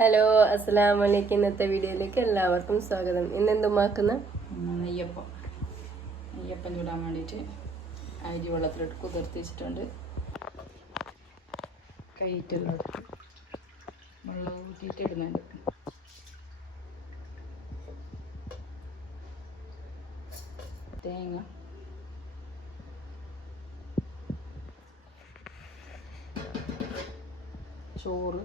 Hello അസ്സലാമു അലൈക്കും ഇന്നത്തെ വീഡിയോയിലേക്ക് എല്ലാവർക്കും സ്വാഗതം. ഇന്ന് എന്തുമാക്കുന്ന നെയ്യപ്പം. നെയ്യപ്പം ചൂടാൻ വേണ്ടിയിട്ട് അരി വെള്ളത്തിലിട്ട് കുതിർത്തി വെച്ചിട്ടുണ്ട്. വെള്ളം ഊറ്റിയിട്ട് ഇടുന്നുണ്ട്. തേങ്ങ. ചോറ്.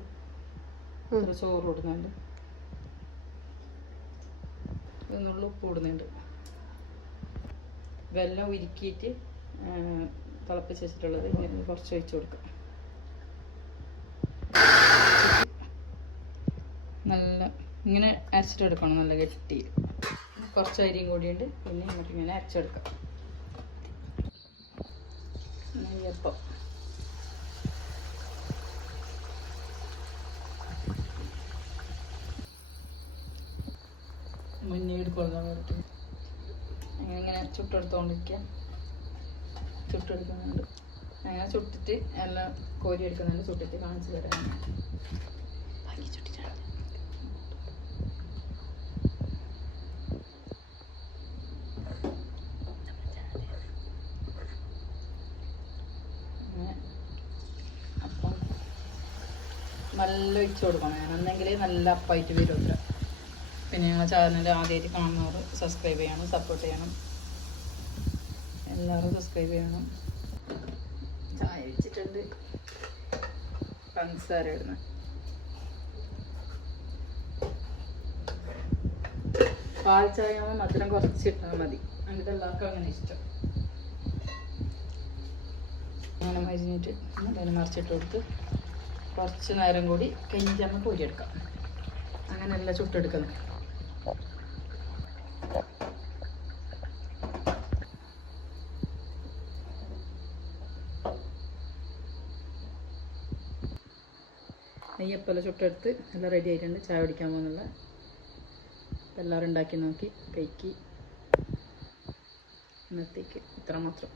ഒരു ചോറ് ഇടുന്നുണ്ട്. എന്നുള്ള ഉപ്പ് ഇടുന്നുണ്ട്. വെള്ളം ഉരുക്കിയിട്ട് തിളപ്പിച്ച് വെച്ചിട്ടുള്ളത് ഇങ്ങനെ കുറച്ച് ഒഴിച്ച് കൊടുക്കാം. നല്ല ഇങ്ങനെ അരച്ചിട്ടെടുക്കണം നല്ല കെട്ടി കുറച്ച് അരിയും കൂടിയുണ്ട് പിന്നെ ഇങ്ങോട്ട് ഇങ്ങനെ അരച്ചെടുക്കാം. നെയ്യപ്പം. മുന്നേ എടുക്കണം പറ്റും അങ്ങനെ ഇങ്ങനെ ചുട്ടെടുത്തോണ്ടിരിക്കുക ചുട്ടെടുക്കുന്നുണ്ട്. അങ്ങനെ ചുട്ടിട്ട് എല്ലാം കോരി എടുക്കുന്നുണ്ട്. ചുട്ടിട്ട് കാണിച്ചു തരാം. നല്ല ഒഴിച്ചു കൊടുക്കണം. ഞാൻ എന്നെങ്കിൽ നല്ല അപ്പായിട്ട് വരും അത്ര. പിന്നെ ഞങ്ങളുടെ ചാനൽ ആദ്യമായിട്ട് കാണുന്നവർ സബ്സ്ക്രൈബ് ചെയ്യണം സപ്പോർട്ട് ചെയ്യണം. എല്ലാവരും സബ്സ്ക്രൈബ് ചെയ്യണം. ചായ വെച്ചിട്ടുണ്ട്. പഞ്ചസാര പാൽ ചായ ആകുമ്പോൾ മധുരം കുറച്ചിട്ടാൽ മതി. എന്നിട്ട് എല്ലാവർക്കും അങ്ങനെ ഇഷ്ടം. അങ്ങനെ മരിഞ്ഞിട്ട് അതിന് മറിച്ചിട്ട് കൊടുത്ത് കുറച്ച് നേരം കൂടി കഴിഞ്ഞിട്ട് അങ്ങനെ അങ്ങനെയല്ല ചുട്ടെടുക്കുന്നത്. നെയ്യപ്പല ചുട്ടെടുത്ത് എല്ലാം റെഡി ആയിട്ടുണ്ട്. ചായ കുടിക്കാൻ പോകുന്നുള്ള. എല്ലാവരും ഉണ്ടാക്കി നോക്കി കഴിക്കി. ഇന്നത്തേക്ക് ഇത്ര മാത്രം